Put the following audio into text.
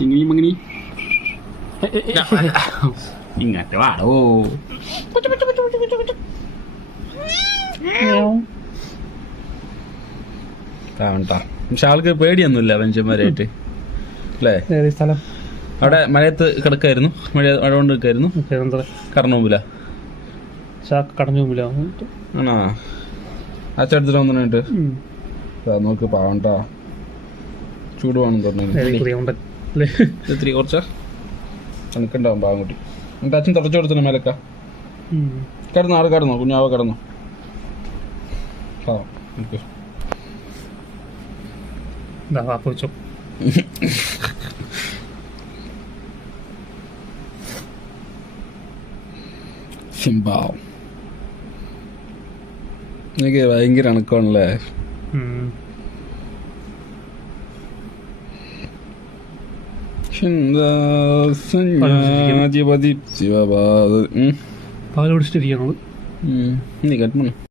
ചിങ്ങി മങ്ങിനി ഇങ്ങോട്ട് വാടോ. പക്ഷെ ആൾക്ക് പേടിയൊന്നുമില്ല മനുഷ്യന്മാരായിട്ട് അല്ലേ? സ്ഥലം അവിടെ മഴയത്ത് കിടക്കായിരുന്നു, മഴ കൊണ്ട് നിൽക്കായിരുന്നു. കടന്നുപോകില്ല കടഞ്ഞുപോകില്ല ആണോ? അച്ചടുത്തിട്ട് വന്നിട്ട് നോക്ക് പാവണ്ടാ, ചൂട് വേണം തോന്നുന്നു. ഇത്തിരി കുറച്ച് തണുക്കുണ്ടാവും പാവം കുട്ടി. എന്നിട്ട് അച്ഛൻ തുടച്ചു കൊടുത്തിട്ട് മേലക്ക കിടന്നു. ആൾ കിടന്നോ? കുഞ്ഞാവ കിടന്നോ? പാവം എനിക്ക് വെച്ചോ. സിംബാവ് എനിക്ക് ഭയങ്കര അണക്കമാണല്ലേ. പാൽ കുടിച്ചിട്ടിരിക്കണത് നീ കട്ട്